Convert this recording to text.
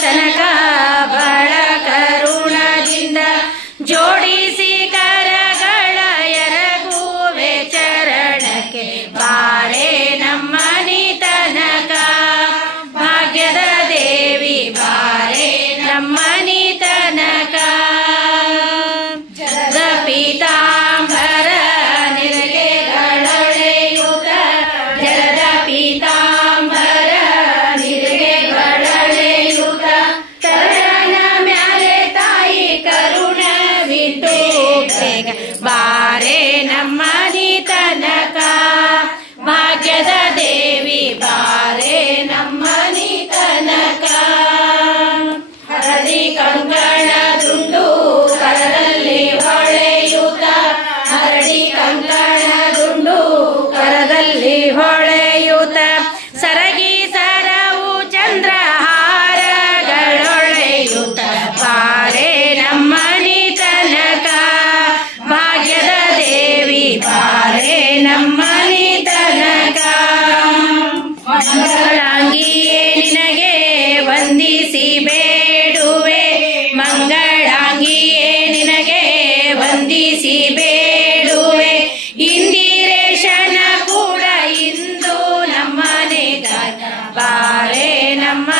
ತನಕ ಬಳ ಕರುಣದಿಂದ ಜೋಡಿಸಿ ಕರಗಳ ಎರಗುವೆ ಚರಣಕ್ಕೆ ಬಾರೆ ನಮ್ಮನಿ ತನಕ ಭಾಗ್ಯದ ದೇವಿ ಬಾರೆ ನಮ್ಮನಿ ತನಕ ಜಲದ ಪೀತಾಂಬರ ನಿರಗೆಗಳೊಳೆಯುತ ಜಲದ ಪೀತಾಂಬರ ನಿರಗೆಗಳೊಳೆಯುತ ತರಣ ಮ್ಯಾಲೆ ತಾಯಿ ಕರುಣವಿಟ್ಟು ಬೇಗ ಬಾರೆ ನಮ್ಮನಿ ತನಕ ಭಾಗ್ಯದ ದೇವಿ ಬಾರೆ ನಮ್ಮನಿ ತನಕ ಹಳದಿ ಕಂಕಣ ದುಂಡು ಕರದಲ್ಲಿ ಹೊಳೆಯುತ್ತ ಹರಡಿ ಕಂಕಣ ದುಂಡು ಕರದಲ್ಲಿ ಹೊಳೆಯುತ್ತ ಸರಗಿ ಸರವು ಚಂದ್ರಹಾರಗಳೊಳೆಯುತ್ತ ಬಾರೆ ನಮ್ಮನಿ ತನಕ ಭಾಗ್ಯದ ದೇವಿ ಬಾರೆ ನಮ್ಮನಿ ತನಕ ಮಂಗಳಾಂಗಿಯೇ ನಿನಗೆ ವಂದಿಸಿ ಬೇಡುವೆ ಮಂಗಳಾಂಗಿಯೇ ನಿನಗೆ ವಂದಿಸಿ ಬೇಡುವೆ ಇಂದಿರೇಶನ ಕೂಡ ಇಂದು ನಮ್ಮನೆಗ ಬಾರೆ ನಮ್ಮ